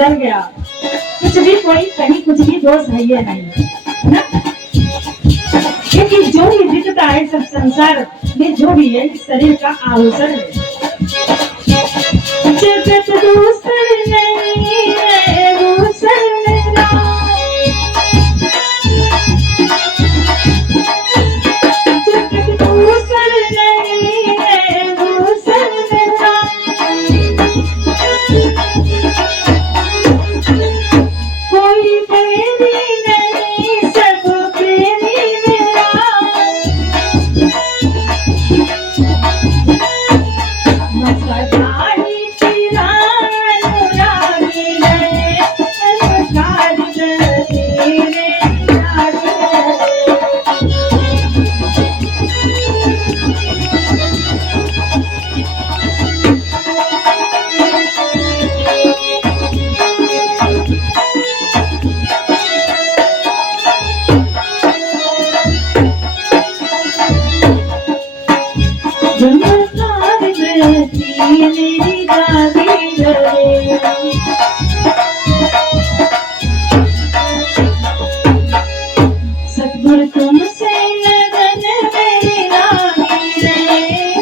सुधर गया, कुछ भी कोई कहीं कुछ भी दोष है ये नहीं, है ना? क्योंकि जो भी दिखता है सब संसार में जो भी है शरीर का आभूषण है। जगत दूसर नहीं है दूसर मेरा, जगत दूसर नहीं है दूसर मेरा, कोई मेरी नहीं सब मेरी मेरा, मसाई तेरा अनुरागी है, अनुराग तेरे राग चमत्कार रहती मेरी दादी रे, सतगुरु तुमसे लगन मेरी रागी रे,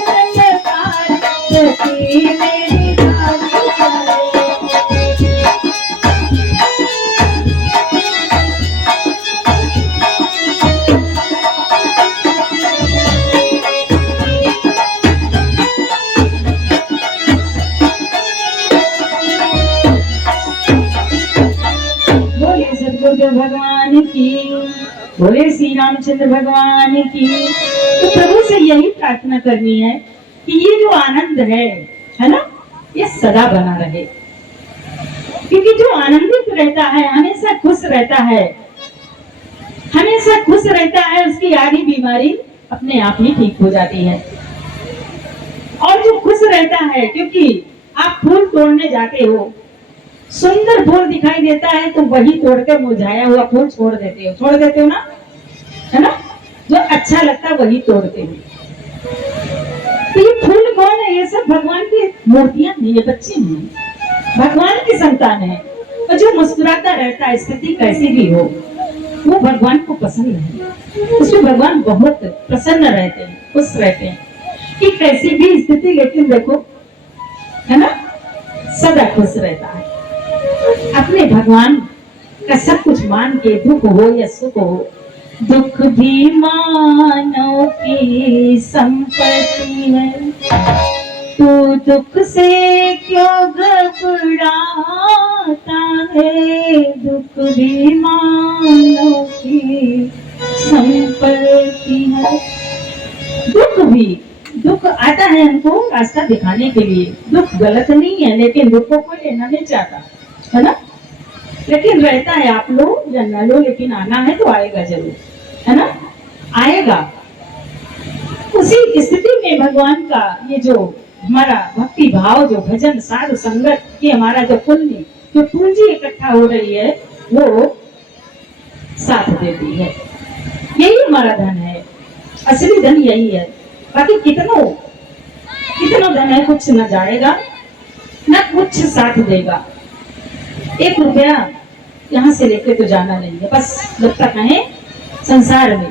चमत्कार रहती मेरी दादी रे। बोले सतगुरुदेव भगवान की, बोले श्री रामचंद्र भगवान की। तो प्रभु से यही प्रार्थना करनी है कि ये जो आनंद है ना, ये सदा बना रहे, क्योंकि जो आनंदित रहता है हमेशा खुश रहता है, हमेशा खुश रहता है, उसकी आधी बीमारी अपने आप ही ठीक हो जाती है। और जो खुश रहता है, क्योंकि आप फूल तोड़ने जाते हो, सुंदर फूल दिखाई देता है तो वही तोड़कर मुरझाया हुआ फूल छोड़ देते हो ना, है ना? जो अच्छा लगता है वही तोड़ते हो। तो ये फूल कौन है? ये सब भगवान की मूर्तियां नहीं है, बच्चे हैं, भगवान की संतान है। और जो मुस्कुराता रहता है स्थिति कैसी भी हो, वो भगवान को पसंद है, उसमें भगवान बहुत प्रसन्न रहते हैं, खुश रहते हैं कि कैसी भी स्थिति, लेकिन देखो, है ना, सदा खुश रहता है। अपने भगवान का सब कुछ मान के, दुख हो या सुख हो, दुख भी मानव की संपत्ति है, तू दुख से क्यों घबराता है, दुख भी मानव की संपत्ति है। दुख आता है हमको रास्ता दिखाने के लिए, दुख गलत नहीं है, लेकिन दुख को कोई लेना नहीं चाहता, है ना? लेकिन रहता है, आप लो या न लो, लेकिन आना है तो आएगा जरूर, है ना? आएगा। उसी स्थिति में भगवान का ये जो हमारा भक्ति भाव, जो भजन साधु संगत की हमारा जो पुण्य, जो पूंजी इकट्ठा हो रही है, वो साथ देती है। यही हमारा धन है, असली धन यही है। बाकी कितना धन है, कुछ न जाएगा न कुछ साथ देगा। 1 रुपया यहाँ से लेके तो जाना नहीं है, बस जब तक है संसार में,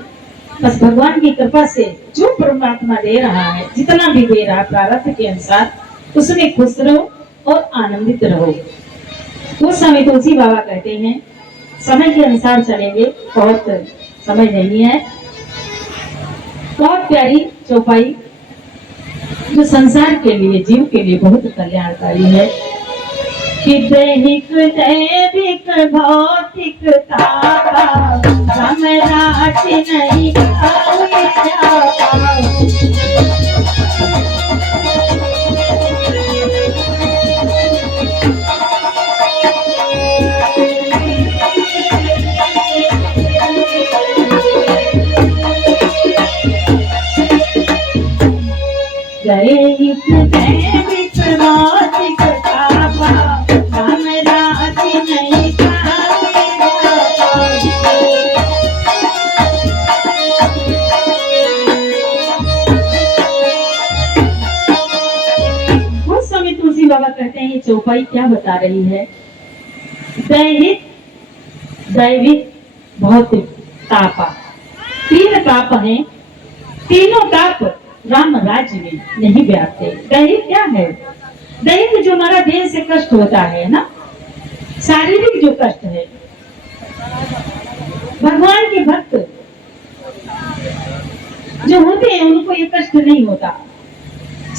बस भगवान की कृपा से जो परमात्मा दे रहा है, जितना भी दे रहा है प्रारब्ध के अनुसार, उसमें खुश रहो और आनंदित रहो। वो समय तुलसी बाबा कहते हैं, समय के अनुसार चलेंगे, बहुत समय नहीं है। बहुत प्यारी चौपाई जो संसार के लिए, जीव के लिए बहुत कल्याणकारी है कि दैहिक दैविक भौतिकता समराट नहीं खाए दैहिक दैविक भौतिकता समराट नहीं खाए बाबा कहते हैं ये चौपाई क्या बता रही है दैहिक, दैविक, भौतिक, तापा। 3 ताप हैं। तीनों ताप राम राज्य में नहीं व्यापते। दैहिक क्या है? दैहिक जो हमारा देह से कष्ट होता है ना, शारीरिक जो कष्ट है। भगवान के भक्त जो होते हैं उनको ये कष्ट नहीं होता।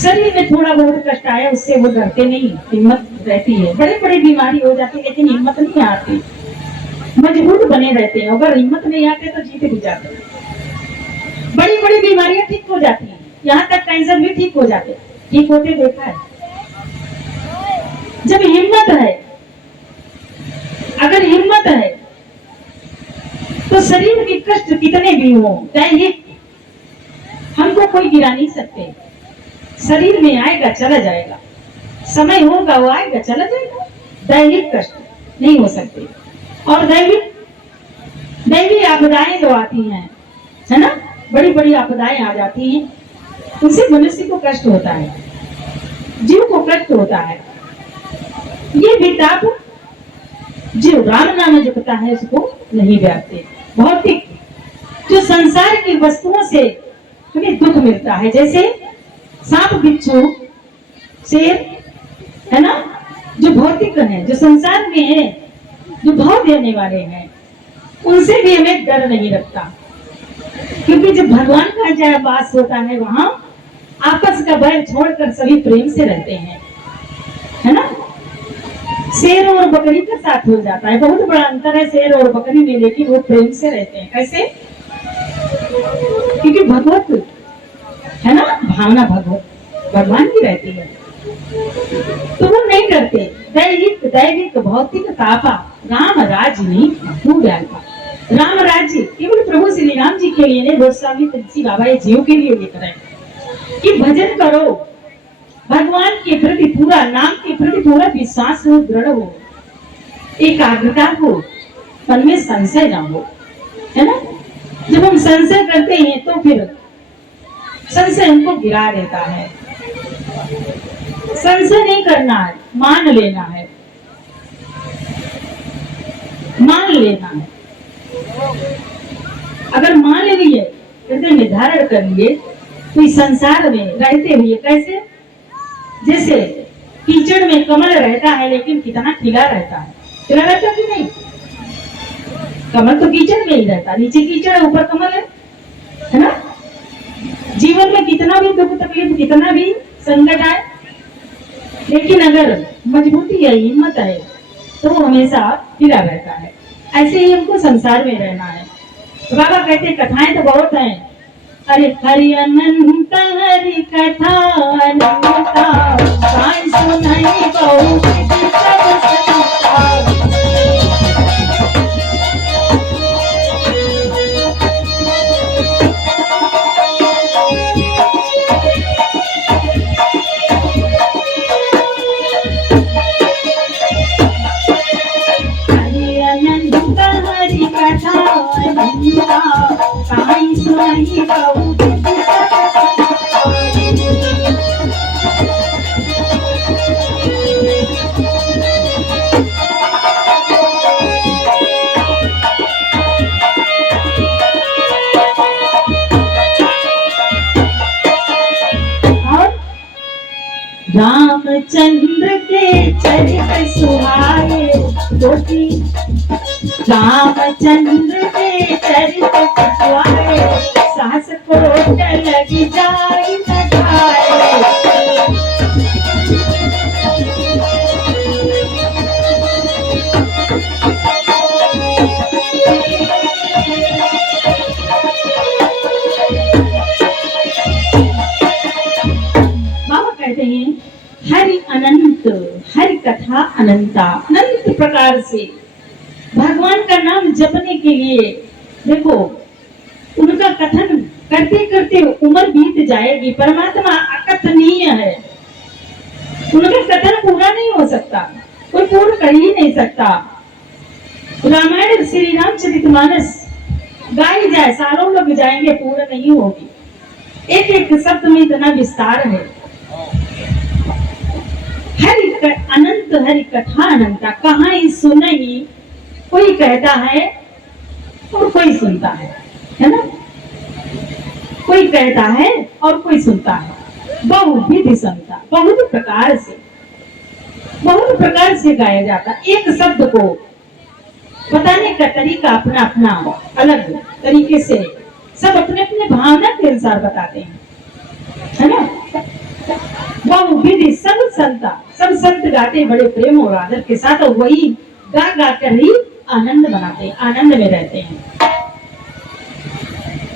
शरीर में थोड़ा बहुत कष्ट आया उससे वो डरते नहीं, हिम्मत रहती है। बड़े बड़े बीमारी हो जाती है लेकिन हिम्मत नहीं आती, मजबूत बने रहते हैं। अगर हिम्मत नहीं आते तो जीते भी जाते हैं। बड़ी बड़ी बीमारियां ठीक हो जाती हैं, यहाँ तक कैंसर भी ठीक हो जाते, ठीक होते देखा है। जब हिम्मत है, अगर हिम्मत है तो शरीर के कष्ट कितने भी हो, दैहिक हमको कोई गिरा नहीं सकते। शरीर में आएगा चला जाएगा, समय होगा वो आएगा चला जाएगा। दैहिक कष्ट नहीं हो सकते। और दैवी आपदाएं जो आती हैं, है ना, बड़ी बड़ी आपदाएं आ जाती हैं, उनसे मनुष्य को कष्ट होता है, जीव को कष्ट होता है। ये भी ताप जो राम नाम जपता है उसको नहीं व्यापते। भौतिक जो संसार की वस्तुओं से हमें दुख मिलता है, जैसे सांप, बिच्छू, शेर, है ना, जो भौतिक है, जो संसार में है, जो भाव देने वाले हैं, उनसे भी हमें डर नहीं लगता। क्योंकि जब भगवान का जय वास होता है वहां आपस का बैर छोड़कर सभी प्रेम से रहते हैं, है ना। शेर और बकरी का साथ हो जाता है। बहुत बड़ा अंतर है शेर और बकरी में, लेकिन वो प्रेम से रहते हैं। कैसे? क्योंकि भगवत है ना, भावना भगवान की रहती है, तो वो नहीं करते। दैहिक, दैविक, भौतिक, तापा राम राज्य नहीं तू व्यापा। राम राज्य केवल प्रभु श्री राम जी के लिए नहीं, गोस्वामी तुलसी बाबा ये जीव के लिए लिख रहे हैं कि भजन करो, भगवान के प्रति पूरा, नाम के प्रति पूरा विश्वास हो, दृढ़ हो, एकाग्रता हो, मन में संशय ना हो, है ना। जब हम संशय करते हैं तो फिर संशय हमको गिरा देता है। संशय नहीं करना है, मान लेना है, मान लेना है। अगर मान लिए, हृदय में धारण कर लिए, तो इस संसार में रहते हुए कैसे, जैसे कीचड़ में कमल रहता है लेकिन कितना खिला रहता है, खिला रहता कि नहीं? कमल तो कीचड़ में ही रहता, नीचे कीचड़ है, ऊपर कमल है ना। जीवन में कितना भी दुख तकलीफ, कितना भी संकट आए, लेकिन अगर मजबूती है, हिम्मत है, तो वो हमेशा खिला रहता है। ऐसे ही हमको संसार में रहना है। बाबा कहते कथाएं तो बहुत हैं। अरे हरि अनंत हरि कथा अनंता, साई सुनाई बहुत सब संसार। साई सुनाई बहुत रामचंद्र के चरित सुहाए गोपी, रामचंद्र के चरित सुहाए, सास को लगी जाए लगाए। बाबा कहते हैं हरि अनंत, हरि कथा अनंता, अनंत प्रकार से भगवान का नाम जपने के लिए देखो, उनका कथन करते करते उम्र बीत जाएगी। परमात्मा अकथनीय है, उनका कथन पूरा नहीं हो सकता, कोई पूर्ण कर ही नहीं सकता। रामायण श्री रामचरितमानस गाई जाए, सालों लग जाएंगे, पूर्ण नहीं होगी। एक एक शब्द में इतना विस्तार है। हरि अनंत हरि कथा अनंता, कहाँ ही सुनई, कोई कहता है और कोई सुनता है ना, कोई कहता है और कोई सुनता है। बहुविधि संता, बहुत प्रकार से गाया जाता। एक शब्द को बताने का तरीका अपना अपना अलग तरीके से सब अपने अपने भावना के अनुसार बताते हैं, है ना। बहुविधि सब संत गाते बड़े प्रेम और आदर के साथ, और वही गा गा कर ही आनंद बनाते, आनंद में रहते हैं।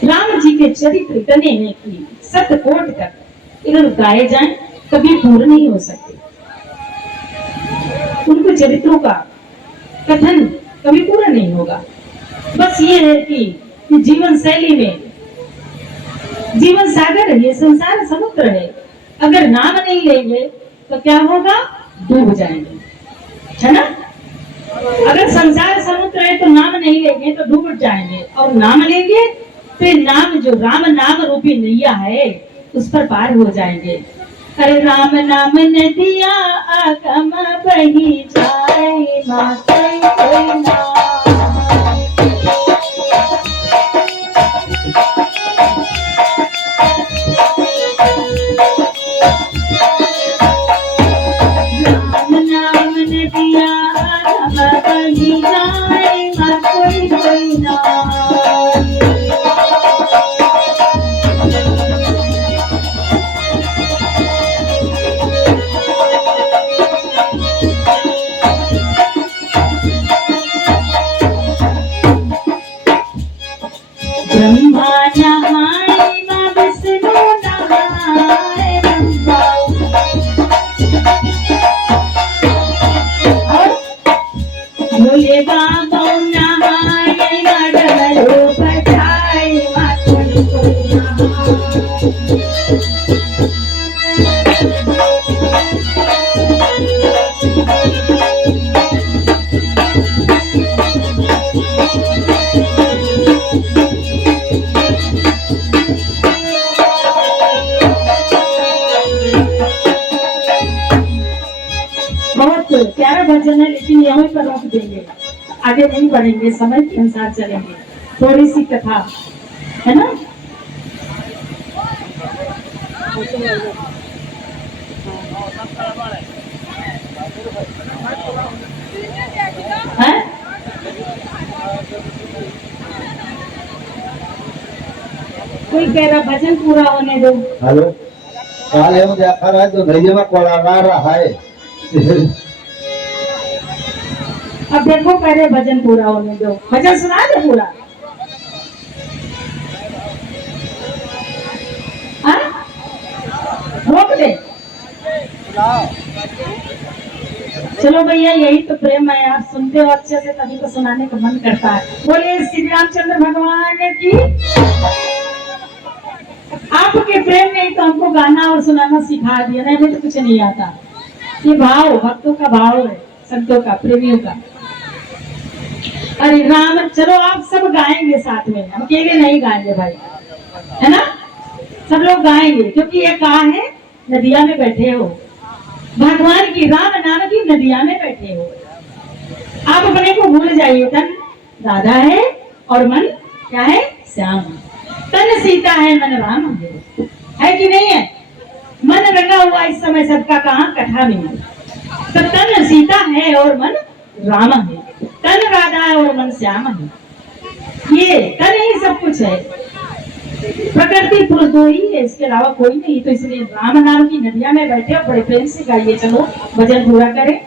राम जी के चरित्र इतने हैं कि सत कोट कर इधर गाए जाएं कभी पूर्ण नहीं हो सकते। उनके चरित्रों का कथन कभी पूरा नहीं होगा। बस ये है कि जीवन शैली में जीवन सागर है, ये संसार समुद्र है। अगर नाम नहीं लेंगे तो क्या होगा, डूब जाएंगे, है ना। अगर संसार समुद्र है तो नाम नहीं लेंगे तो डूब जाएंगे, और नाम लेंगे तो नाम जो राम नाम रूपी नैया है उस पर पार हो जाएंगे। अरे राम नाम नदिया आगम बही जाए, माते कोई नाम। राम नाम नदिया आगम बही जाए, माते कोई नाम। ब्रह्मा नहाए माँ विष्णु नहाए ब्रह्मा, और बोले बाबा नहाए माँ डमरू बजाए, माँ कोई कोई नहाए। बहुत प्यारा भजन है, लेकिन यहीं पर रोक देंगे, आगे नहीं बढ़ेंगे, समय के अनुसार चलेंगे। थोड़ी सी कथा है ना। है? कोई कह रहा भजन पूरा होने दो। हेलो, काल एवं देखा रहा है तो धैर्य में कोड़ा रहा है। अब देखो पहले भजन पूरा होने दो, भजन सुना दे पूरा। रोक दे। चलो भैया, यही तो प्रेम है, आप सुनते हो अच्छे से तभी तो सुनाने का मन करता है। बोले श्री रामचंद्र भगवान की। आपके प्रेम ने तो हमको गाना और सुनाना सिखा दिया, नहीं हमें तो कुछ नहीं आता। ये भाव भक्तों का भाव है, संतों का, प्रेमियों का। अरे राम, चलो आप सब गाएंगे साथ में, हम अकेले नहीं गाएंगे भाई, है ना। सब लोग गाएंगे, क्योंकि ये कहाँ है, नदिया में बैठे हो, भगवान की राम नाम की नदिया में बैठे हो। आप अपने को भूल जाइए, तन राधा है और मन क्या है, श्याम। तन सीता है मन राम है कि नहीं है। मन रंगा हुआ इस समय सबका कहाँ, कथा में। तो तन सीता है और मन राम है, तन राधा है और मन श्याम है। ये तन ही सब कुछ है, प्रकृति पुरुष दो ही है, इसके अलावा कोई नहीं। तो इसलिए राम नाम की नदिया में बैठे और बड़े प्रेम से गाइए। चलो भजन पूरा करें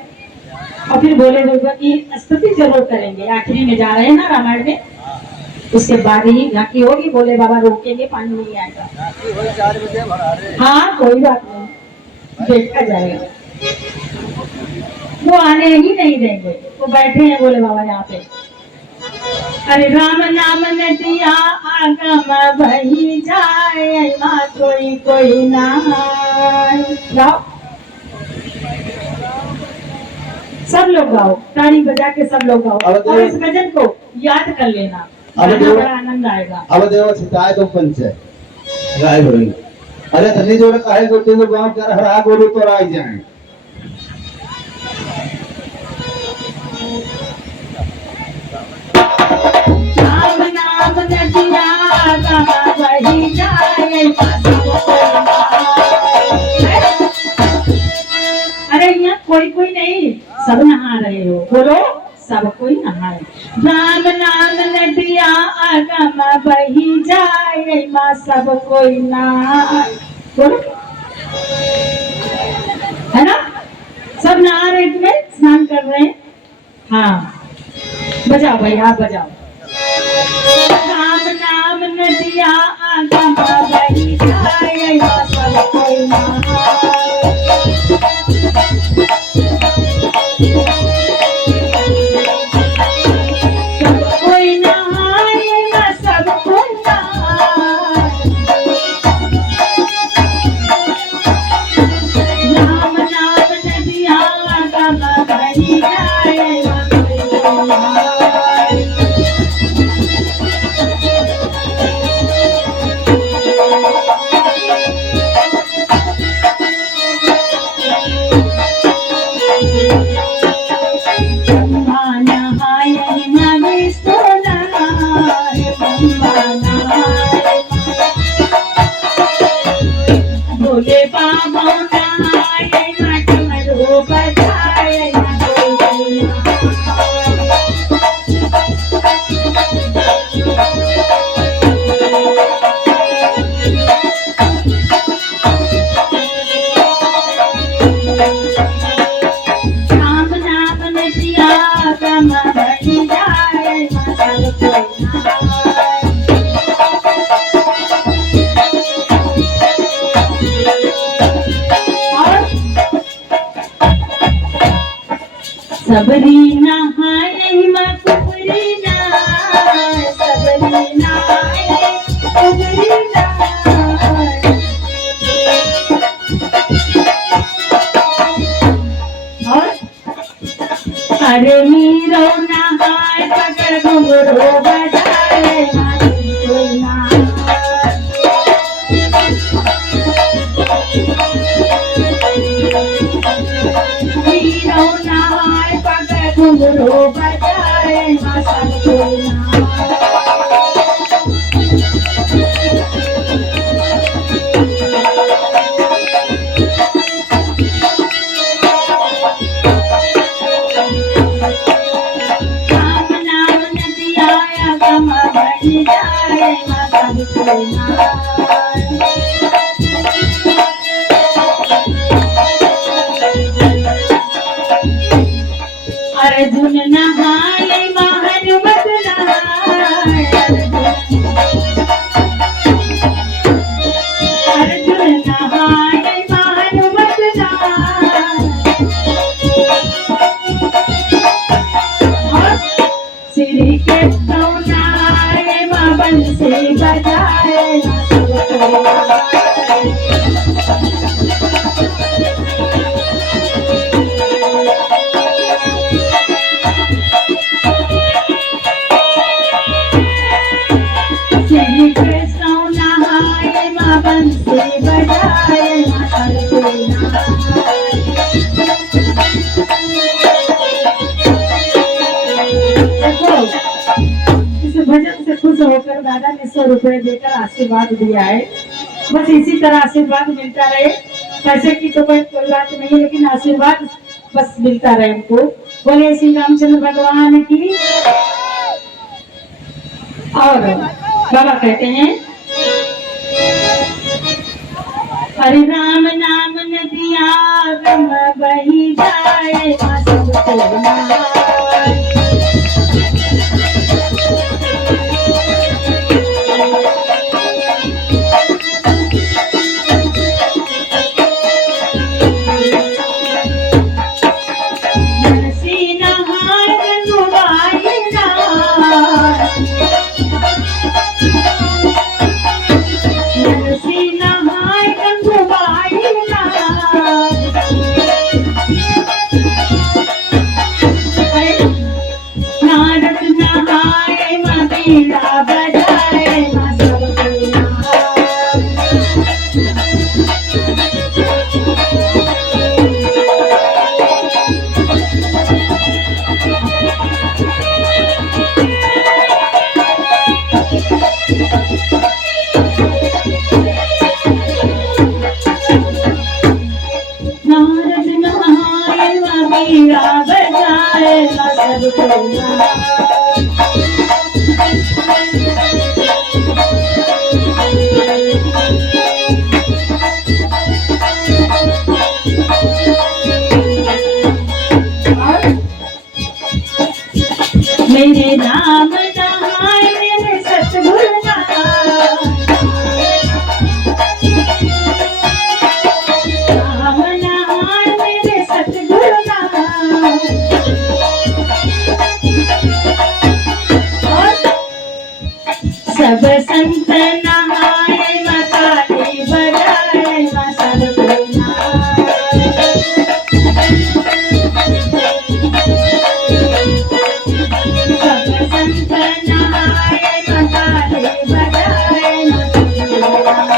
और फिर बोले होगा कि स्तुति जरूर करेंगे। आखिरी में जा रहे हैं ना रामायण में, उसके बाद ही झांकी होगी। बोले बाबा रोकेंगे, पानी नहीं आएगा। हाँ कोई बात नहीं, देखा जाएगा। वो आने ही नहीं देंगे, वो बैठे हैं बोले बाबा यहाँ पे। अरे राम नाम नदिया आगम बही जाए, माँ कोई कोई नहाए। गाओ, सब लोग गाओ, ताली बजा के सब लोग गाओ, और इस भजन को याद कर लेना, बड़ा आनंद आएगा। अब देव सिताए तो पंच है गाय बोलेंगे। अरे धनी जोड़ काहे गोटे में गांव कर हरा गोरू तो राई जाए। नहीं, सब नहा रहे हो, बोलो सब कोई नहाए। राम नाम नदिया आगम बही जाए, माँ सब कोई नहाए, बोलो, है ना? सब नहा रहे थे, स्नान कर रहे हैं। हाँ, बजाओ भाई, आप बजाओ। राम नाम नदिया आगम बही जाए, माँ सब कोई नहाए। भोले बाबा नहाए, डमरू बजाए, राम नाम नदिया गम बही जाए, सब कोई नहाए। सबरी नहाए माँ कुबरी नहाए, सबरी नहाए कुबरी नहाए। और अरे मीरो नहाए, पकड़ घुंघरू बजाए, माँ कोई नहाए। मीरो नहाए, पकड़ घुंघरू बजाए, माँ सब कोई नहाए। राम नाम नदिया गम बही जाए, माँ सब कोई नहाए। अर्जुन नहाए माँ हनुमत नहाए, अर्जुन नहाए माँ हनुमत नहाए। श्री कृष्ण नहाए माँ बंसी बजाए, सब कोई नहाए। श्री कृष्ण नहाए माँ बंसी बजाए, सब कोई नहाए। देखो, इस भजन से खुश होकर दादा ने 100 रुपए देकर आशीर्वाद दिया है। बस इसी तरह आशीर्वाद मिलता रहे, पैसे की तो कोई बात नहीं है, लेकिन आशीर्वाद बस मिलता रहे हमको। बोले श्री रामचंद्र भगवान की। और बाबा कहते हैं, हरि राम नाम नदिया गम बही जाए, माँ सब कोई नहाए। नरसी नहाए गंगूबाई नहाए, नरसी नहाए गंगूबाई नहाए। नारद नहाए माँ बीड़ा बजाए, माँ सब कोई नहाए। नारद नहाए माँ बीड़ा ये नाम नहाए मेरे सतगुरु नाम, नाम नहाए मेरे सतगुरु नाम। और सब संत नहाए मताली बजाए मां सतगुरु नाम। सब संत नहाए मताली बजाए मां सतगुरु नाम।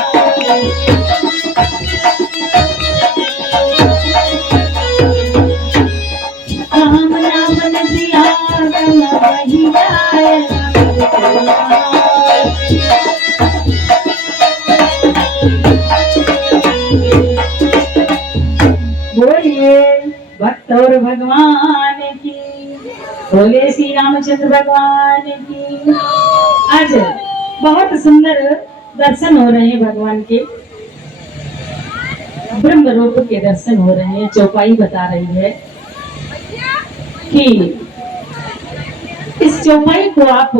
राम नाम नदिया गंगा बही जाए सतगुरु नाम। बोलिए भक्त और भगवान की, बोले श्री रामचंद्र भगवान की। आज बहुत सुंदर दर्शन हो रहे हैं भगवान के, ब्रह्म रूप के दर्शन हो रहे हैं। चौपाई बता रही है कि इस चौपाई को आप,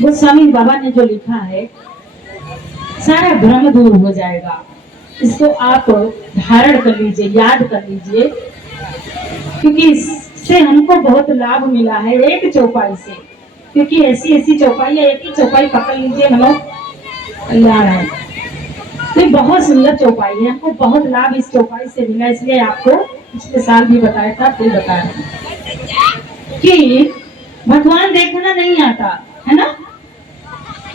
गोस्वामी बाबा ने जो लिखा है, सारा भ्रम दूर हो जाएगा। इसको आप धारण कर लीजिए, याद कर लीजिए, क्योंकि इससे हमको बहुत लाभ मिला है एक चौपाई से। क्योंकि ऐसी ऐसी चौपाई है, एक ही चौपाई पकड़ लीजिए, हम लोग कल्याण है। तो बहुत सुंदर चौपाई है, हमको बहुत लाभ इस चौपाई से मिला। इसलिए आपको पिछले साल भी बताया था, फिर बता रहे कि भगवान देखना नहीं आता है ना,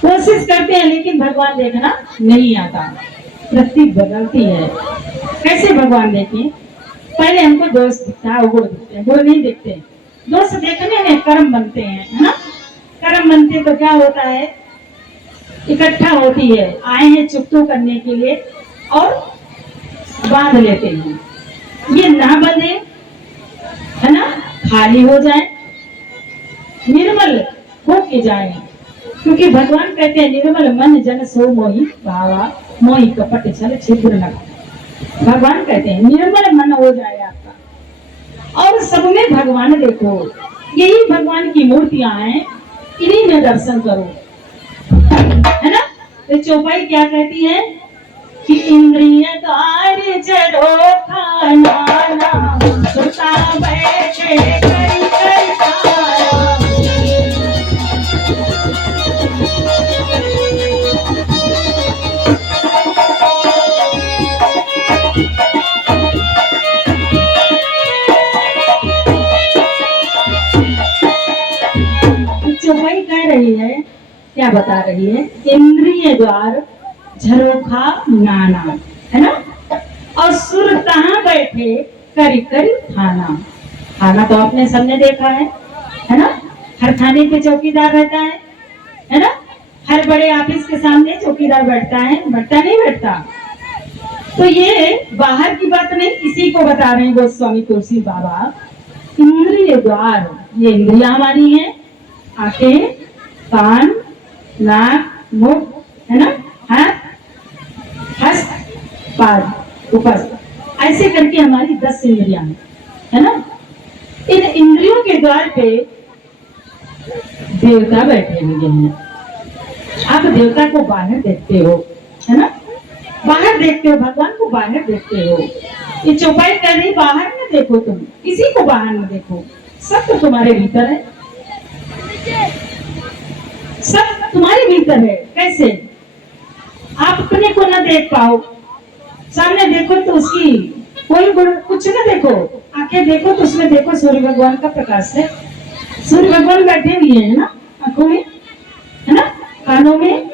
कोशिश करते हैं लेकिन भगवान देखना नहीं आता, वृत्ति बदलती है। कैसे भगवान देखें? पहले हमको दोष दिखता है, गुण दिखते हैं, गुण नहीं दिखते। दोष देखने में कर्म बनते हैं, है ना। कर्म बनते तो क्या होता है, इकट्ठा होती है, आए हैं चुकतू करने के लिए और बांध लेते हैं। ये ना बने, है ना, खाली हो जाए, निर्मल हो के जाए। क्योंकि भगवान कहते हैं निर्मल मन जन सो मोहि भावा, मोहि कपट छल छिद्र लगा। भगवान कहते हैं निर्मल मन हो जाए आपका, और सब में भगवान देखो। यही भगवान की मूर्तियां हैं, इन्हीं में दर्शन करो, है ना। तो चौपाई क्या कहती है कि इंद्रिय द्वार जरो खाना, सुता बैठे करी करी खाना। चौपाई कह रही है, क्या बता रही है, इंद्रिय द्वार झरोखा नाना, है ना। और सुर कहाँ बैठे करी करी थाना। थाना तो आपने सबने देखा है ना। हर थाने पे चौकीदार रहता है ना। हर बड़े ऑफिस के सामने चौकीदार बैठता है, बैठता नहीं बैठता। तो ये बाहर की बात नहीं, इसी को बता रहे हैं गोस्वामी तुलसी बाबा। इंद्रिय द्वार, ये इंद्रिया हमारी है, आंखें, कान, नाक, मुख, है ना, हाथ, हस्त, पाद, उपस्थ, ऐसे करके हमारी 10 इंद्रियां हैं, है ना। इन इंद्रियों के द्वार पे देवता बैठे हुए हैं। आप देवता को बाहर देखते हो, है ना, बाहर देखते हो, भगवान को बाहर देखते हो। ये चौपाई कह रही बाहर न देखो, तुम किसी को बाहर न देखो, सब तो तुम्हारे भीतर है, सब तुम्हारे भीतर है। कैसे? आप अपने को न देख पाओ, सामने देखो तो उसकी कोई कुछ न देखो, आंखें देखो तो उसमें देखो सूर्य भगवान का प्रकाश है। सूर्य भगवान बैठे हुए हैं ना, आंखों में, है ना, कानों में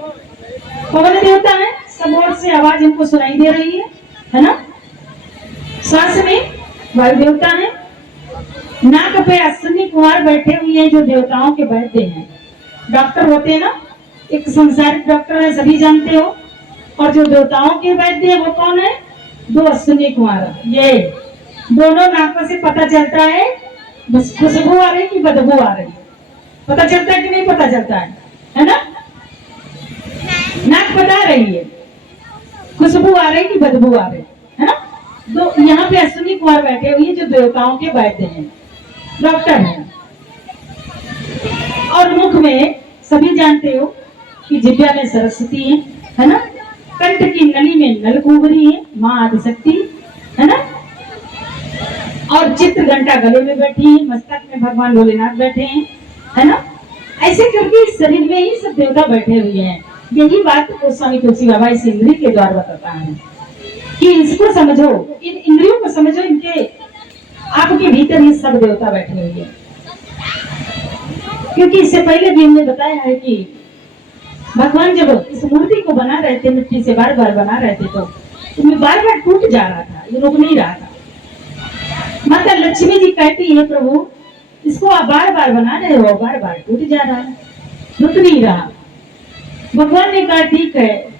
पवन देवता है, सब ओर से आवाज इनको सुनाई दे रही है ना। श्वास में वायु देवता है, नाक पे अश्विनी कुमार बैठे हुए हैं जो देवताओं के वैद्य हैं। डॉक्टर होते हैं ना, एक संसारिक डॉक्टर है, सभी जानते हो। और जो देवताओं के वैद्य है वो कौन है? 2 अश्विनी कुमार। ये दोनों नाकों से पता चलता है खुशबू आ रही कि बदबू आ रही, पता चलता है कि नहीं पता चलता है ना। नाक बता रही है खुशबू आ रही कि बदबू आ रही, है ना। दो यहाँ पे अश्विनी कुमार बैठे हुए हैं जो देवताओं के वैद्य हैं, डॉक्टर हैं। में सभी जानते हो कि जिब्या में सरस्वती है ना, कंठ की नली में नलकुबरी है माँ आदिशक्ति, है ना, और चित्र घंटा गले में बैठी है, मस्तक में भगवान भोलेनाथ बैठे हैं, है ना। ऐसे करके इस शरीर में ही सब देवता बैठे हुए हैं। यही बात गोस्वामी तुलसी बाबा इस इंद्रिय के द्वारा बताता है कि इसको समझो, इन इंद्रियों को समझो, इनके आपके भीतर ही सब देवता बैठे हुए हैं। क्योंकि इससे पहले भी हमने बताया है कि भगवान जब इस मूर्ति को बना रहे थे, मिट्टी से बार बार बना रहे थे, तो इसमें बार बार टूट जा रहा था, ये रुक नहीं रहा था। माता लक्ष्मी जी कहती है प्रभु इसको आप बार बार बना रहे हो, बार बार टूट जा रहा है, रुक नहीं रहा। भगवान ने कहा ठीक है,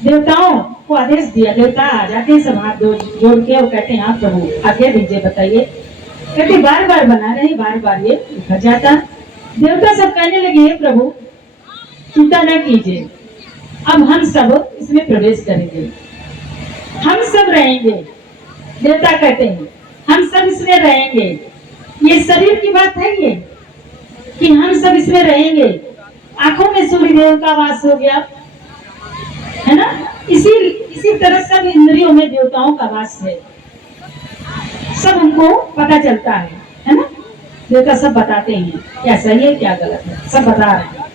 देवताओं को आदेश दिया, देवता आ जाते हैं सब हाथ जोड़ के और कहते हैं हाँ प्रभु आज्ञा दीजिए, बताइए। कहते बार बार बना रहे, बार बार ये उठ जाता। देवता सब कहने लगे हे प्रभु चिंता न कीजिए, अब हम सब इसमें प्रवेश करेंगे, हम सब रहेंगे। देवता कहते हैं हम सब इसमें रहेंगे। ये शरीर की बात है ये कि हम सब इसमें रहेंगे। आंखों में सूर्य देव का वास हो गया, है ना, इसी तरह सब इंद्रियों में देवताओं का वास है। सब उनको पता चलता है ना, देवता सब बताते हैं क्या सही है क्या गलत है, सब बता रहे हैं।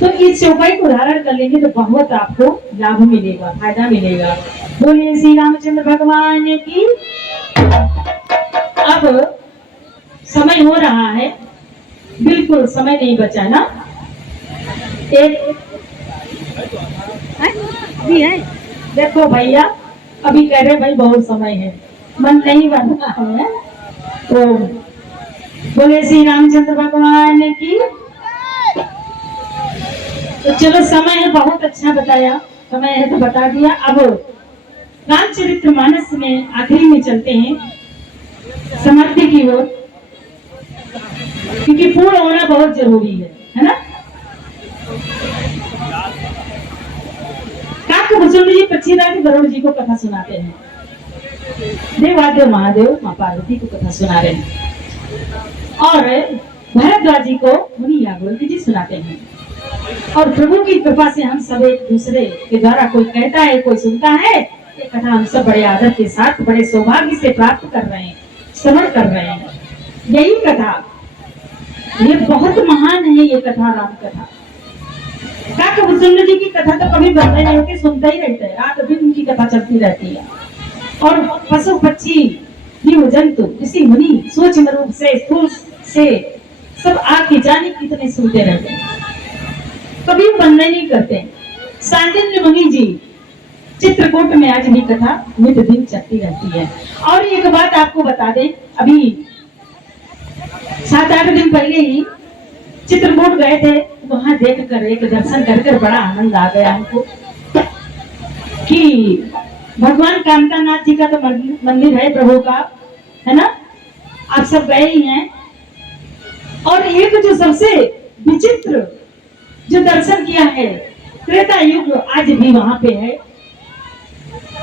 तो इस चौपाई को धारण कर लेंगे तो बहुत आपको लाभ मिलेगा, फायदा मिलेगा। बोलिए श्री रामचंद्र भगवान की। अब समय हो रहा है, बिल्कुल समय नहीं बचा ना। एक भी है, देखो भैया अभी कह रहे भाई बहुत समय है, मन नहीं बनना है। तो बोले श्री रामचंद्र भगवान की। तो चलो समय है, बहुत अच्छा बताया, समय है तो बता दिया। अब रामचरितमानस में आखिरी में चलते हैं समाप्ति की ओर, क्योंकि पूर्ण होना बहुत जरूरी है ना। काकभूषण जी पक्षीराज गरुड़ जी को कथा सुनाते हैं, देवादेव महादेव माँ पार्वती को कथा सुना रहे हैं, और भरद्वाज जी को मुनि याज्ञवल्क्य जी सुनाते हैं। और प्रभु की कृपा से हम सब एक दूसरे के द्वारा, कोई कहता है कोई सुनता है, ये कथा हम सब बड़े आदर के साथ बड़े सौभाग्य से प्राप्त कर रहे हैं, श्रवण कर रहे हैं। यही कथा, ये बहुत महान है ये कथा, राम कथा। काकभूषण जी की कथा तो कभी बंद नहीं होती, सुनते ही रहते हैं, रात दिन उनकी कथा चलती रहती है। और पशु पक्षी जीव जंतु ऋषि मुनि सूक्ष्म रूप से स्थूल से सब आके जाने कितने सुनते रहते हैं, कभी बंद नहीं करते। सांडिल्य मुनि जी चित्रकूट में आज भी कथा नित दिन चलती रहती है। और एक बात आपको बता दें, अभी 7-8 दिन पहले ही चित्रकूट गए थे, वहां देखकर एक दर्शन कर बड़ा आनंद आ गया हमको कि भगवान कामतानाथ जी का तो मंदिर है प्रभु का, है ना, आप सब गए ही हैं। और एक जो सबसे विचित्र जो दर्शन किया है, त्रेता युग आज भी वहां पे है,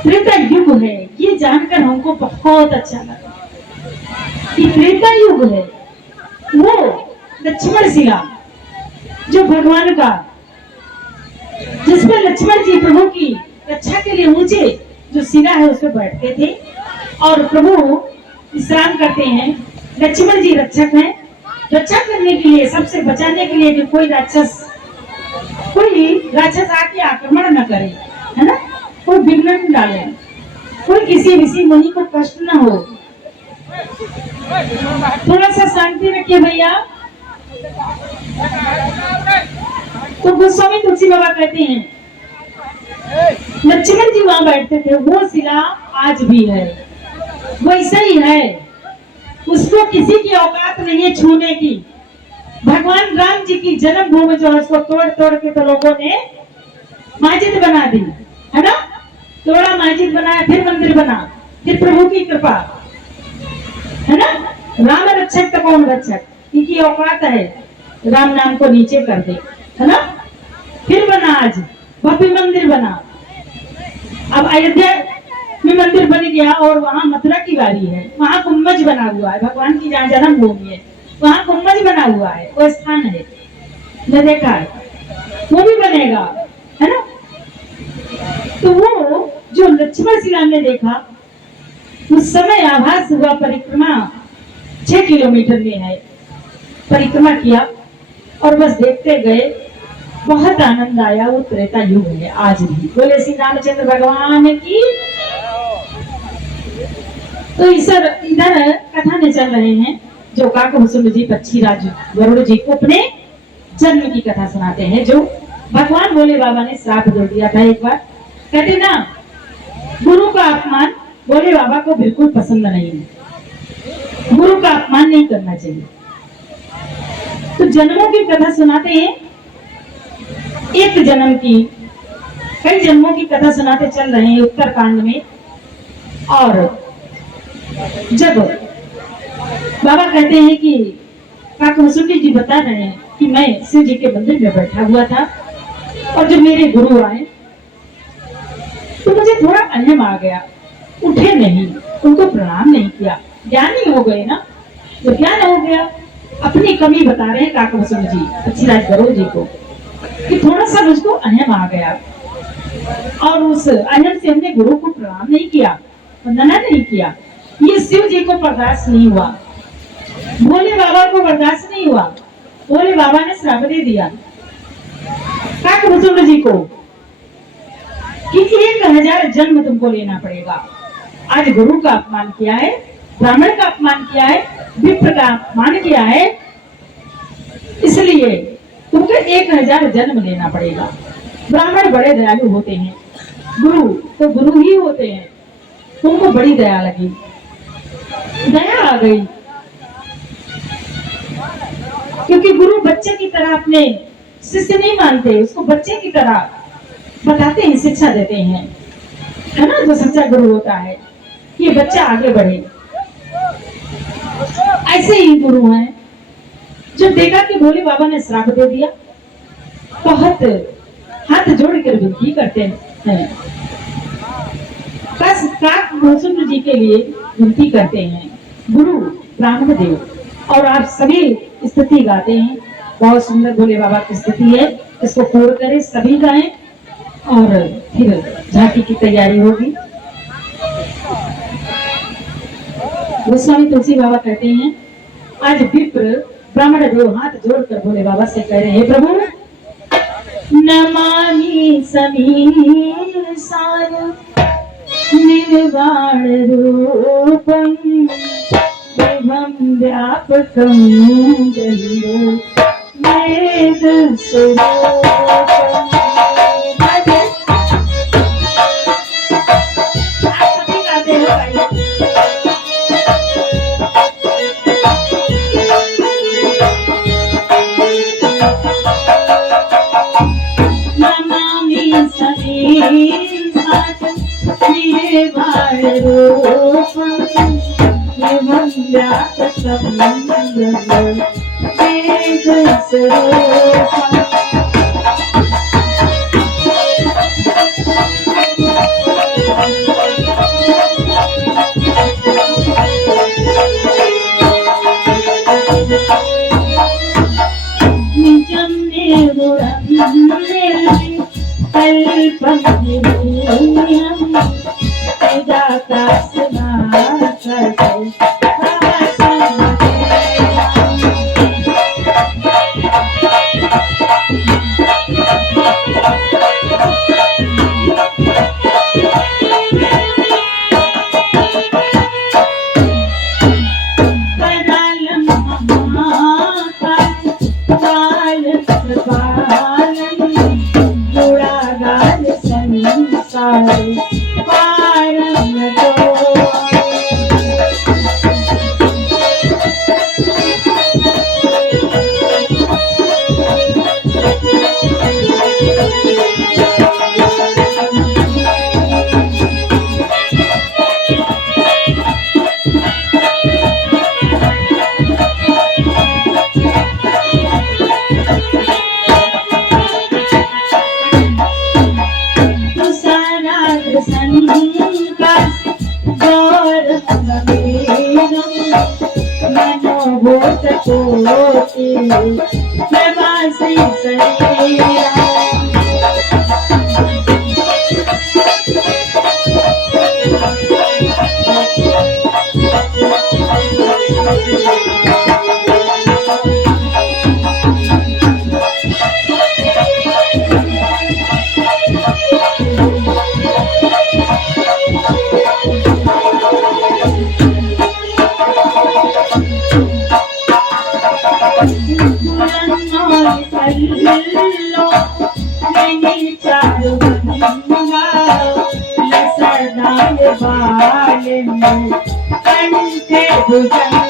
त्रेता युग है, ये जानकर हमको बहुत अच्छा लगा कि त्रेता युग है। वो लक्ष्मण शिला जो भगवान का, जिसमें लक्ष्मण जी प्रभु की रक्षा के लिए ऊंचे जो शिला है उस पर बैठते थे, और प्रभु विश्राम करते हैं। लक्ष्मण जी रक्षक हैं, रक्षा करने के लिए, सबसे बचाने के लिए कि कोई राक्षस आके आक्रमण न करे, है ना, कोई विघ्न न डाले, कोई किसी ऋषि मुनि को कष्ट न हो। थोड़ा सा शांति रखिए भैया। तो गोस्वामी तुलसी बाबा कहते हैं लक्ष्मण जी वहां बैठते थे, वो शिला आज भी है, वैसे ही है, उसको किसी की औकात नहीं है छूने की। भगवान राम जी की जन्मभूमि जो है उसको तोड़ तोड़ के तो लोगों ने मस्जिद बना दी, है ना, तोड़ा मस्जिद बनाया, फिर मंदिर बना, फिर प्रभु की कृपा, है ना। राम रक्षक तो कौन रक्षक, इनकी औकात है राम नाम को नीचे कर दे, है ना। फिर बना, आज भव्य मंदिर बना। अब अयोध्या में मंदिर बन गया, और वहां मथुरा की बारी है, वहां गुम्बज बना हुआ है, भगवान की जहाँ जन्मभूमि है वहां गुम्बज बना हुआ है, वो स्थान है। न देखा है, वो भी बनेगा, है ना। तो वो जो लक्ष्मण श्री राम ने देखा, उस समय आभास हुआ परिक्रमा 6 किलोमीटर में है, परिक्रमा किया और बस देखते गए। बहुत आनंद आया। वो त्रेता युग है आज भी। बोले श्री रामचंद्र भगवान की। तो इधर कथा में चल रहे हैं जो काकभूषुंड जी पक्षीराज गरुड़ जी को अपने जन्म की कथा सुनाते हैं, जो भगवान भोले बाबा ने श्राप दे दिया था एक बार। कहते ना, गुरु का अपमान भोले बाबा को बिल्कुल पसंद नहीं है, गुरु का अपमान नहीं करना चाहिए। तो जन्मों की कथा सुनाते हैं, एक जन्म की, कई जन्मों की कथा सुनाते चल रहे हैं उत्तर कांड में। और जब बाबा कहते हैं कि काकभूषुंड जी बता रहे हैं कि मैं शिव जी के मंदिर में बैठा हुआ था और जब मेरे गुरु आए तो मुझे थोड़ा अहम आ गया, उठे नहीं, उनको प्रणाम नहीं किया। ज्ञानी हो गए ना, तो ज्ञान हो गया। अपनी कमी बता रहे हैं काकभूषुंड जी पक्षीराज गरुड़ जी को कि थोड़ा सा मुझको अहम आ गया और उस अहम से हमने गुरु को प्रणाम नहीं किया, वंदना नहीं किया। ये शिव जी को बर्दाश्त नहीं हुआ, भोले बाबा को बर्दाश्त नहीं हुआ। भोले बाबा ने श्राप दे दिया काकभूषुंड जी को कि 1000 जन्म तुमको लेना पड़ेगा। आज गुरु का अपमान किया है, ब्राह्मण का अपमान किया है, विप्र का अपमान किया है, इसलिए तुमको 1000 जन्म लेना पड़ेगा। ब्राह्मण बड़े दयालु होते हैं, गुरु तो गुरु ही होते हैं। तुमको बड़ी दया लगी, दया आ गई, क्योंकि गुरु बच्चे की तरह अपने शिष्य नहीं मानते, उसको बच्चे की तरह बताते हैं, शिक्षा देते हैं, है ना। जो सच्चा गुरु होता है ये बच्चा आगे बढ़े। ऐसे ही गुरु हैं जब देखा कि भोले बाबा ने श्राप दे दिया, बहुत हाथ जोड़कर विनती करते हैं, बस काकभूषुंड जी के लिए विनती करते हैं, गुरु ब्राह्मण देव। और आप सभी स्तुति गाते हैं, बहुत सुंदर भोले बाबा की स्तुति है, इसको कोर करें, सभी गाएं और फिर झांकी की तैयारी होगी। गोस्वामी तुलसी बाबा कहते हैं, आज विप्र ब्राह्मण देव हाथ जोड़कर भोले बाबा से कह रहे हैं, प्रभु नमामि समीर सार निर्वाण रूपं विभं व्यापकं जहिरो वेद स्वरूपं। मनोभूत कोटि से सहेरा। कंठे भुजंगा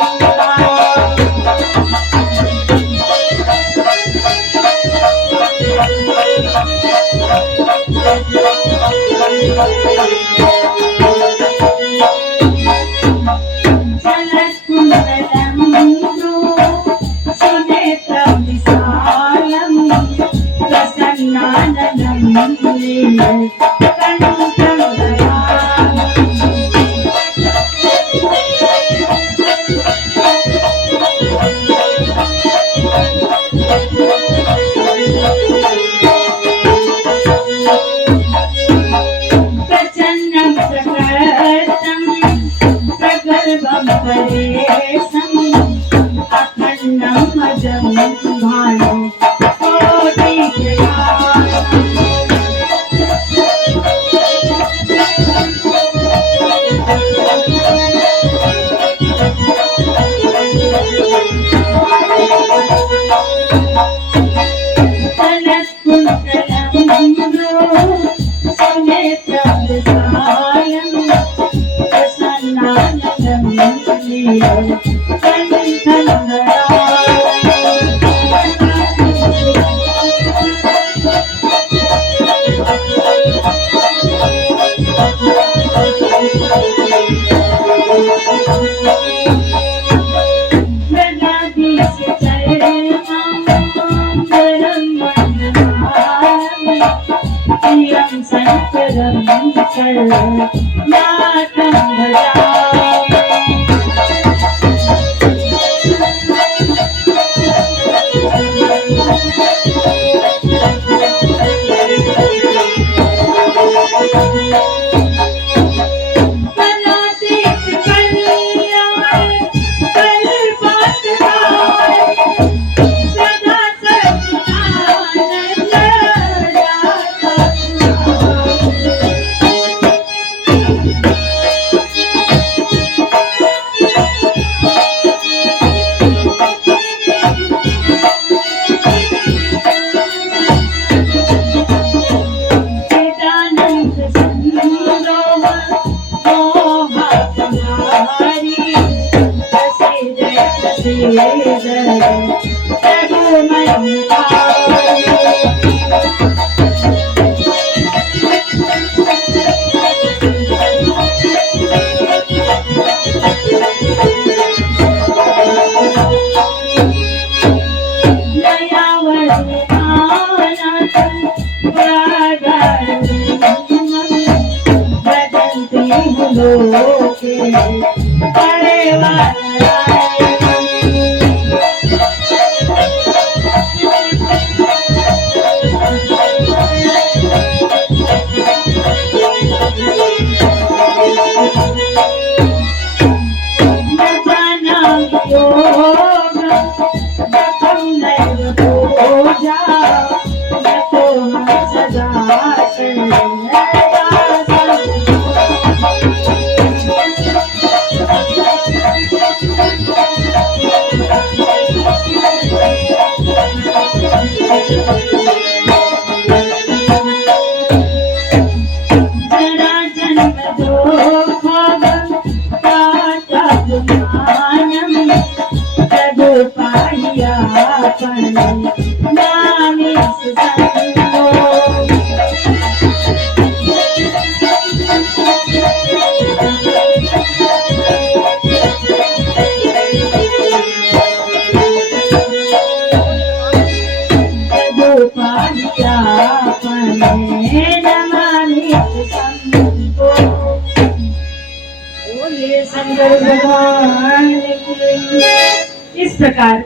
इस प्रकार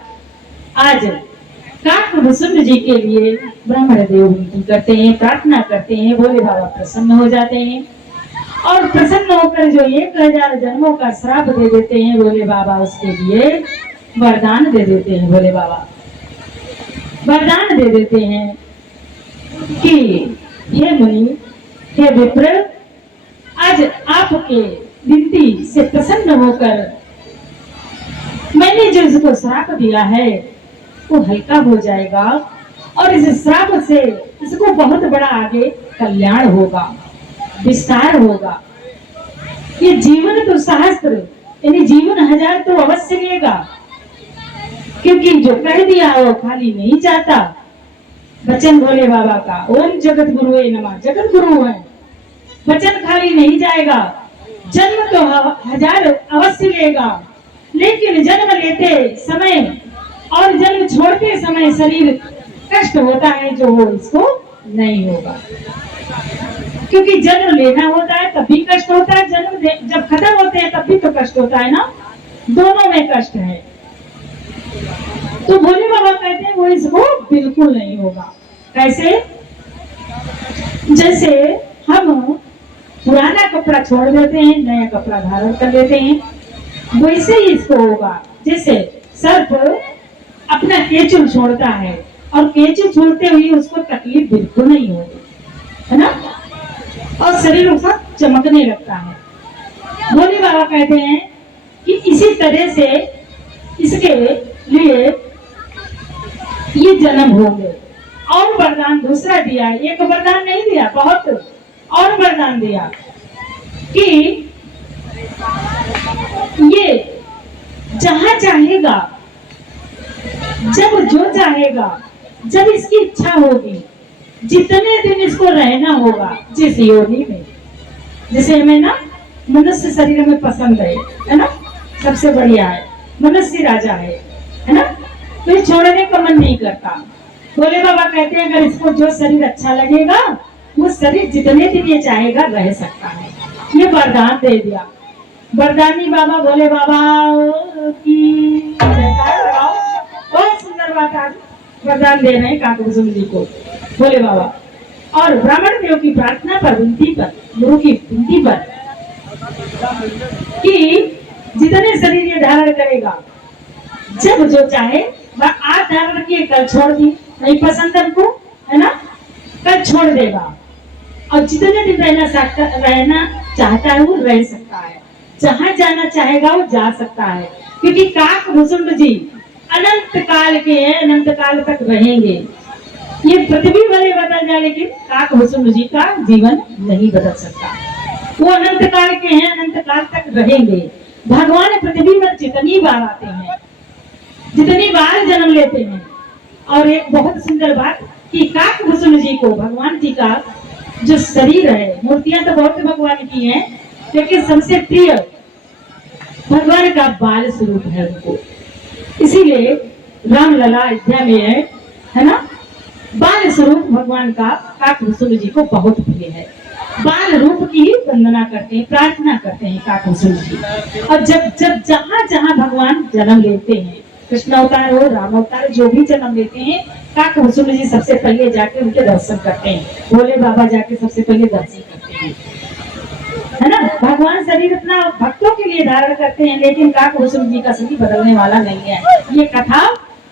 आज काठ काकभूषुंड जी के लिए ब्राह्मण देव विनती करते हैं, प्रार्थना करते हैं, भोले बाबा प्रसन्न हो जाते हैं और प्रसन्न होकर जो 1000 जन्मों का श्राप दे देते हैं भोले बाबा, उसके लिए वरदान दे देते हैं। भोले बाबा वरदान दे देते हैं कि हे मुनि, हे विप्र, आज आपके विनती से प्रसन्न होकर मैंने जो इसको श्राप दिया है वो हल्का हो जाएगा और इस श्राप से इसको बहुत बड़ा आगे कल्याण होगा, विस्तार होगा। ये जीवन तो सहस्त्र यानी जीवन 1000 तो अवश्य लेगा, क्योंकि जो कह दिया वो खाली नहीं जाता। वचन भोले बाबा का ओम जगत गुरुवे नमः, जगत गुरु है, वचन खाली नहीं जाएगा। जन्म तो 1000 अवश्य लेगा, लेकिन जन्म लेते समय और जन्म छोड़ते समय शरीर कष्ट होता है जो वो इसको नहीं होगा, क्योंकि जन्म लेना होता है तब भी कष्ट होता है, जन्म जब खत्म होते हैं तब भी तो कष्ट होता है ना, दोनों में कष्ट है। तो भोले बाबा कहते हैं वो इसको बिल्कुल नहीं होगा। कैसे? जैसे हम पुराना कपड़ा छोड़ देते हैं, नया कपड़ा धारण कर लेते हैं, वैसे ही इसको होगा। जैसे सर्प अपना केचुल छोड़ता है और केचुल छोड़ते हुए उसको तकलीफ बिल्कुल नहीं होगी, है ना, और शरीर उसका चमकने लगता है। भोले बाबा कहते हैं कि इसी तरह से इसके लिए ये जन्म होंगे। और वरदान दूसरा दिया, एक वरदान नहीं दिया, बहुत और वरदान दिया कि ये जहां चाहेगा, जब जो चाहेगा, जब इसकी इच्छा होगी, जितने दिन इसको रहना होगा जिस योनि में, जैसे हमें ना मनुष्य शरीर में पसंद है ना, सबसे बढ़िया है, मनुष्य राजा है ना, तो ये छोड़ने का मन नहीं करता। भोले बाबा कहते हैं अगर इसको जो शरीर अच्छा लगेगा वो शरीर जितने दिन ये चाहेगा रह सकता है। ये वरदान दे दिया। वरदानी बाबा भोले बाबा की जयकार लगाओ। बहुत सुंदर बात, आज वरदान दे रहे हैं काकभूषुंड जी को भोले बाबा, और ब्राह्मण देव की प्रार्थना पर, विनती पर, गुरु की विनती पर कि जितने शरीर ये धारण करेगा, जब जो चाहे वह आज धारण किए, कल छोड़ दी, नहीं पसंद हमको, है ना, कल छोड़ देगा। और जितने दिन रहना चाहता है वो रह सकता है, जहां जाना चाहेगा वो जा सकता है, क्योंकि काकभूषुंड जी अनंत काल के हैं, अनंत काल तक रहेंगे। ये पृथ्वी भले बदल जाए लेकिन काकभूषुंड जी का जीवन नहीं बदल सकता। वो अनंत काल के हैं, अनंत काल तक रहेंगे। भगवान पृथ्वी पर जितनी बार आते हैं, जितनी बार जन्म लेते हैं, और एक बहुत सुंदर बात कि काकभूषुंड जी को भगवान जी का जो शरीर है, मूर्तियां तो बहुत भगवान की हैं, लेकिन सबसे प्रिय भगवान का बाल स्वरूप है उनको, इसीलिए रामलला अयोध्या में है ना, बाल स्वरूप भगवान का काकभूषुंड जी को बहुत प्रिय है। बाल रूप की ही वंदना करते हैं, प्रार्थना करते हैं काकभूषुंड जी। और जब जब जहां जहां भगवान जन्म लेते हैं, कृष्ण अवतार हो, राम अवतार, जो भी जन्म लेते हैं, काकभूषुंड जी सबसे पहले जाके उनके दर्शन करते हैं। भोले बाबा जाके सबसे पहले दर्शन करते हैं, है ना। भगवान शरीर अपना भक्तों के लिए धारण करते हैं, लेकिन काकभूषुंड जी का शरीर बदलने वाला नहीं है। ये कथा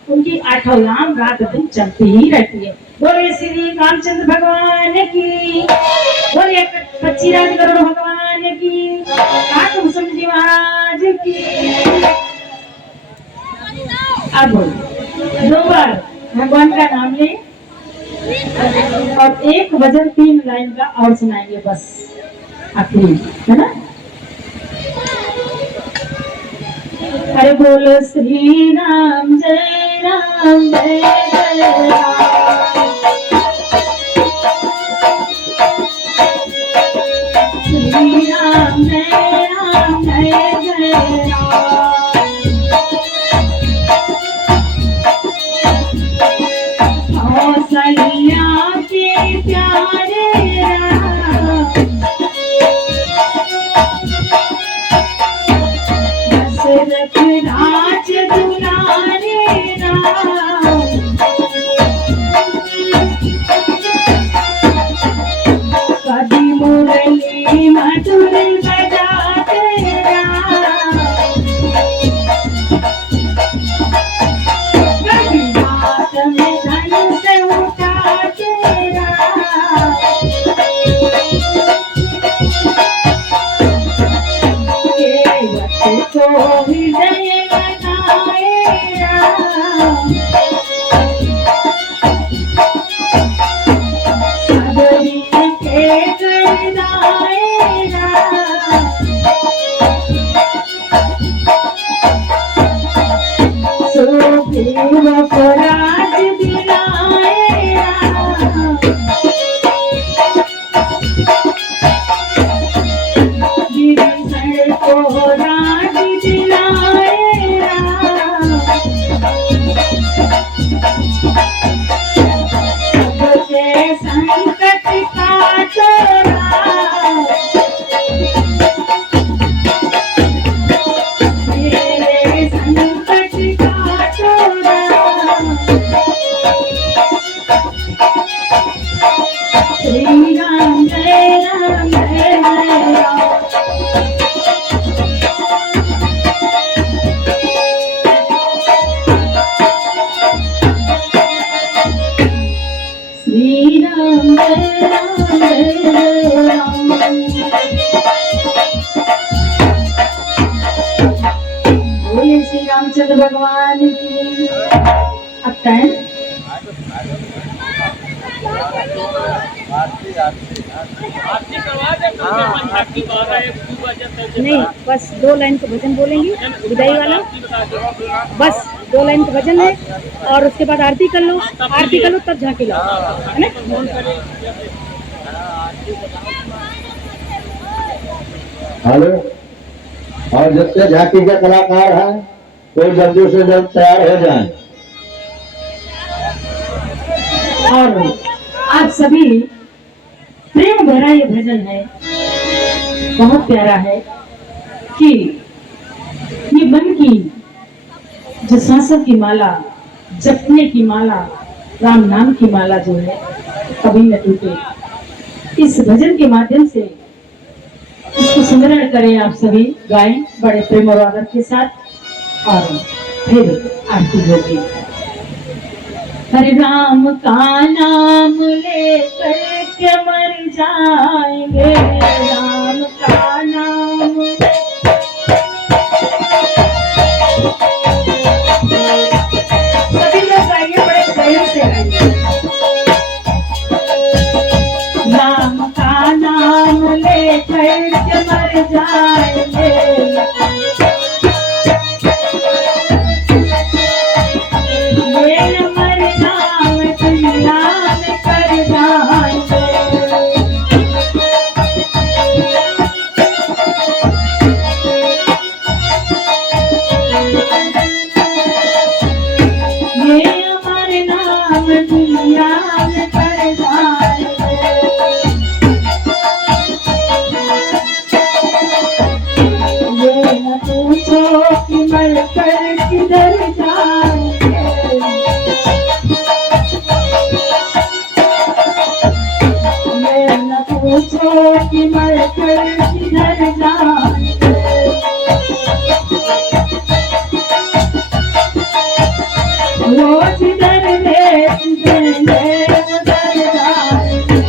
उनकी 8 याम रात दिन चलती ही रहती है। बोले श्री रामचंद्र भगवान की, बोले पक्षी राज गरुड़ भगवान की, काकभूषुंड जी महाराज की। अब 2 बार भगवान का नाम ले और एक भजन 3 लाइन का और सुनाएंगे, बस आखिरी, है ना। अरे बोलो श्री राम जय राम जय जय राम, श्री राम जय राम जय जय राम। कौशल्या के प्यारे राम, दशरथ राज दुलारे राम, से उठा तेरा केवट को हृदय बनाएगा राज दिलाएगा गिरिधर को राज दिलाएगा सबके संकट काटेगा मेरे संकट काटेगा श्री राम जय राम जय जय राम श्री राम जय राम जय जय राम बोलिए श्री रामचंद्र भगवान की। अब टाइम नहीं, बस 2 लाइन का भजन बोलेंगे विदाई वाला, बस 2 लाइन का भजन है और उसके बाद आरती कर लो तब झांकी लो, है ना। हेलो, और जितने झांकी के कलाकार हैं तो जल्दी से जल्द तैयार हो जाएं। और आप सभी प्रेम भरा ये भजन है, बहुत प्यारा है कि ये मन की जो सांसों की माला, जपने की माला, राम नाम की माला जो है कभी न टूटे। इस भजन के माध्यम से इसको सुमिरन करें, आप सभी गाएं बड़े प्रेम और आदर के साथ और फिर आरती होगी। हरे राम का नाम लेकर के मर जाएंगे, राम का नाम सभी लोग गाइए बड़े प्रेम से गाइए। राम का नाम लेकर के मर जाएंगे, किधर जाएंगे, मैं न पूछो कि मर कर किधर जाएंगे, वो जिधर भेज देंगे उधर जाएंगे।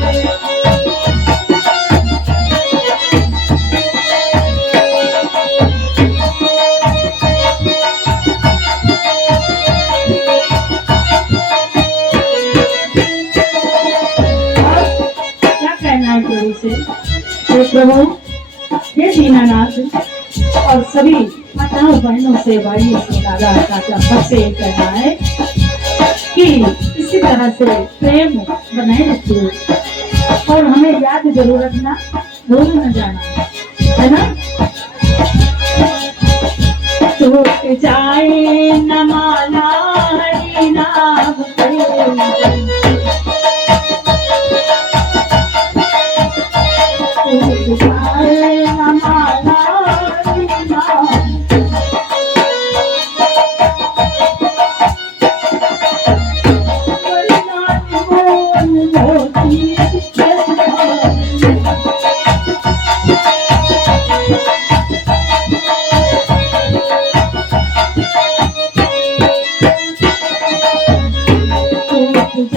हे प्रभु, हे दीनानाथ, और सभी माताओं बहनों से, भाइयों से, दादा चाचा सबसे ये कहना है कि इसी तरह से प्रेम बनाए रखिए और हमें याद जरूर रखना, भूल न जाना, है ना। टूट जाए न माला हरि नाम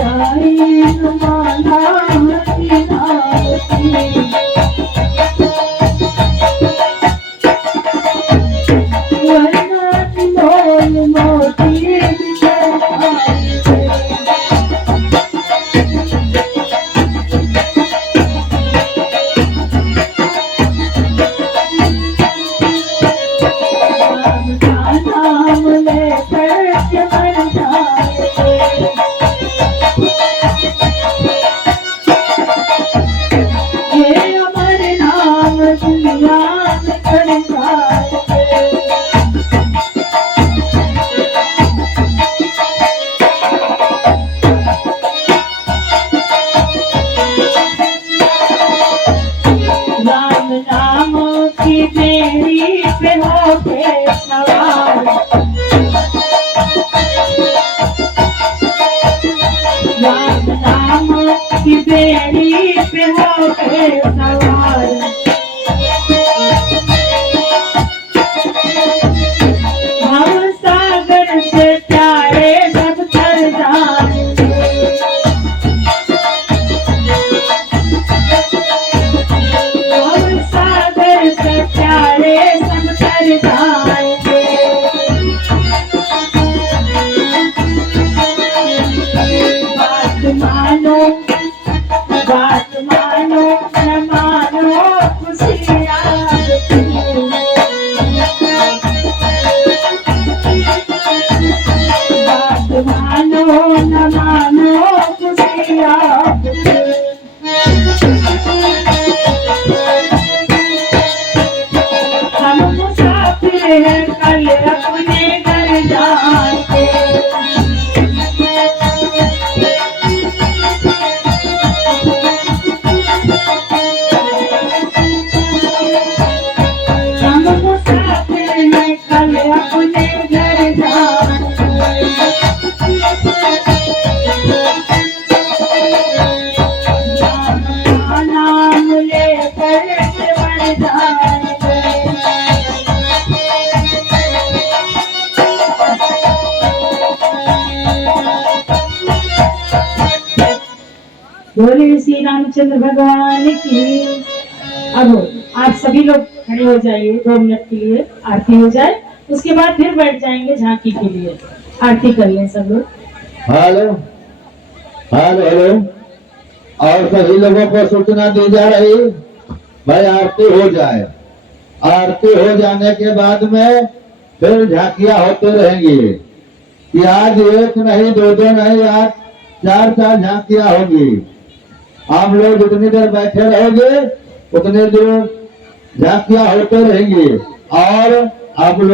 जाए माला हसीनाओं की मोल मोती नाम ले करके मर जाए ये अमर नाम दुनिया में कर जाए राम नाम की बेड़ी पे हो के सवार राम नाम की बेड़ी पे हो के सवार हम सागर से प्यारे सब तर जाएंगे हम सागर से प्यारे सब तर जाएंगे बात मानो न मानो खुशियाँ बात मानो न मानो खुशियाँ हम मुसाफिर हैं कल अपने घर जाएंगे हम मुसाफिर हैं कल अपने घर जाएंगे नाम ले करके मर जाएंगे बोले श्री रामचंद्र भगवान की। अब आप सभी लोग खड़े हो जाइए 2 मिनट के लिए आरती हो जाए उसके बाद फिर बैठ जाएंगे झांकी के लिए आरती कर लें सब लोग। हेलो हेलो हेलो और सभी लोगों को सूचना दी जा रही भाई आरती हो जाए आरती हो जाने के बाद में फिर झांकियां होते रहेंगी कि आज 1 नहीं 2 नहीं आज 4 झांकियां होगी। आप लोग जितनी देर बैठे रहोगे उतनी देर झांकियां होते रहेंगी और आप लोग